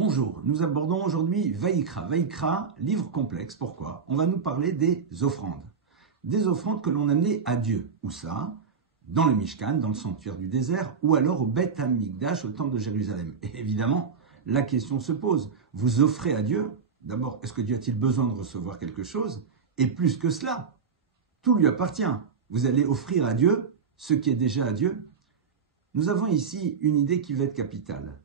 Bonjour, nous abordons aujourd'hui Vaïkra. Vaïkra, livre complexe, pourquoi? On va nous parler des offrandes. Des offrandes que l'on amenait à Dieu. Où ça? Dans le Mishkan, dans le sanctuaire du désert, ou alors au Beth Amikdash, au temple de Jérusalem. Et évidemment, la question se pose. Vous offrez à Dieu, d'abord, est-ce que Dieu a-t-il besoin de recevoir quelque chose? Et plus que cela, tout lui appartient. Vous allez offrir à Dieu ce qui est déjà à Dieu. Nous avons ici une idée qui va être capitale.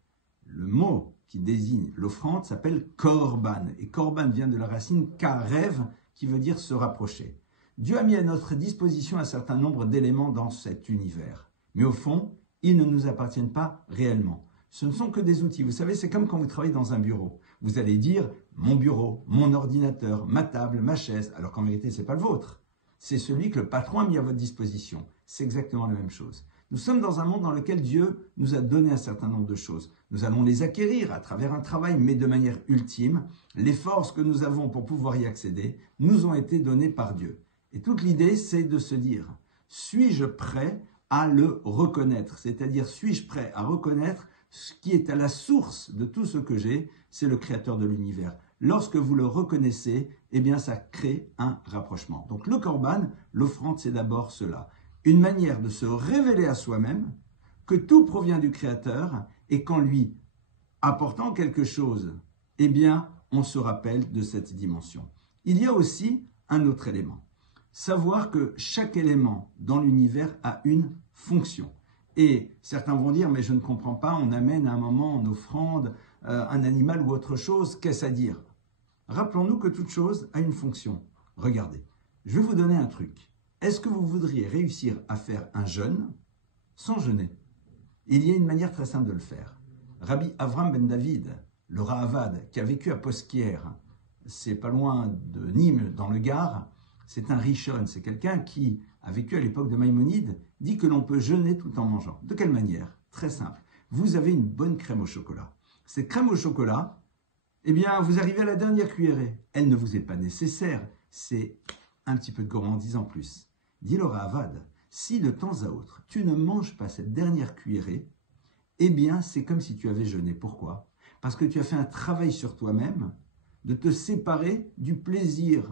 Le mot qui désigne l'offrande s'appelle korban. Et korban vient de la racine karev, qui veut dire se rapprocher. Dieu a mis à notre disposition un certain nombre d'éléments dans cet univers. Mais au fond, ils ne nous appartiennent pas réellement. Ce ne sont que des outils. Vous savez, c'est comme quand vous travaillez dans un bureau. Vous allez dire mon bureau, mon ordinateur, ma table, ma chaise, alors qu'en vérité, ce n'est pas le vôtre. C'est celui que le patron a mis à votre disposition. C'est exactement la même chose. Nous sommes dans un monde dans lequel Dieu nous a donné un certain nombre de choses. Nous allons les acquérir à travers un travail, mais de manière ultime, les forces que nous avons pour pouvoir y accéder nous ont été données par Dieu. Et toute l'idée, c'est de se dire, suis-je prêt à le reconnaître? C'est-à-dire, suis-je prêt à reconnaître ce qui est à la source de tout ce que j'ai? C'est le Créateur de l'univers. Lorsque vous le reconnaissez, eh bien, ça crée un rapprochement. Donc, le korban, l'offrande, c'est d'abord cela. Une manière de se révéler à soi-même que tout provient du Créateur et qu'en lui apportant quelque chose, eh bien, on se rappelle de cette dimension. Il y a aussi un autre élément. Savoir que chaque élément dans l'univers a une fonction. Et certains vont dire, mais je ne comprends pas, on amène à un moment en offrande un animal ou autre chose, qu'est-ce à dire? Rappelons-nous que toute chose a une fonction. Regardez, je vais vous donner un truc. Est-ce que vous voudriez réussir à faire un jeûne sans jeûner? Il y a une manière très simple de le faire. Rabbi Avram ben David, le Rahavad, qui a vécu à Posquières, c'est pas loin de Nîmes, dans le Gard, c'est un Rishon, c'est quelqu'un qui a vécu à l'époque de Maïmonide, dit que l'on peut jeûner tout en mangeant. De quelle manière? Très simple. Vous avez une bonne crème au chocolat. Cette crème au chocolat, eh bien, vous arrivez à la dernière cuillerée. Elle ne vous est pas nécessaire. C'est un petit peu de gourmandise en plus. Dit le Rahavad, si de temps à autre, tu ne manges pas cette dernière cuillerée, eh bien, c'est comme si tu avais jeûné. Pourquoi? Parce que tu as fait un travail sur toi-même de te séparer du plaisir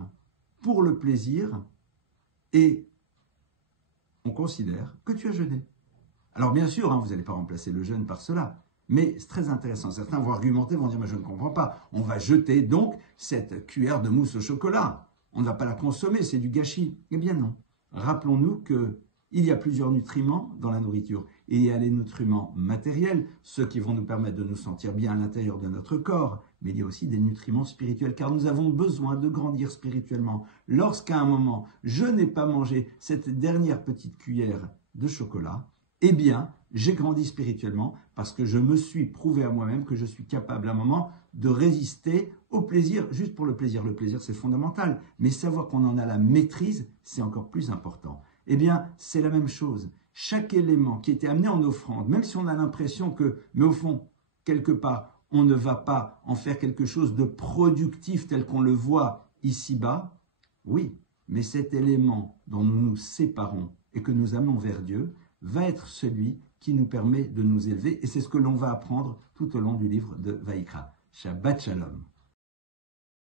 pour le plaisir et on considère que tu as jeûné. Alors bien sûr, vous n'allez pas remplacer le jeûne par cela, mais c'est très intéressant. Certains vont argumenter, vont dire, mais je ne comprends pas. On va jeter donc cette cuillère de mousse au chocolat. On ne va pas la consommer, c'est du gâchis. Eh bien non. Rappelons-nous qu'il y a plusieurs nutriments dans la nourriture. Il y a les nutriments matériels, ceux qui vont nous permettre de nous sentir bien à l'intérieur de notre corps, mais il y a aussi des nutriments spirituels, car nous avons besoin de grandir spirituellement. Lorsqu'à un moment, je n'ai pas mangé cette dernière petite cuillère de chocolat, eh bien, j'ai grandi spirituellement parce que je me suis prouvé à moi-même que je suis capable à un moment de résister au plaisir, juste pour le plaisir. Le plaisir, c'est fondamental, mais savoir qu'on en a la maîtrise, c'est encore plus important. Eh bien, c'est la même chose. Chaque élément qui était amené en offrande, même si on a l'impression que, mais au fond, quelque part, on ne va pas en faire quelque chose de productif tel qu'on le voit ici-bas, oui, mais cet élément dont nous nous séparons et que nous amenons vers Dieu va être celui qui nous permet de nous élever et c'est ce que l'on va apprendre tout au long du livre de Vaïkra. Shabbat Shalom.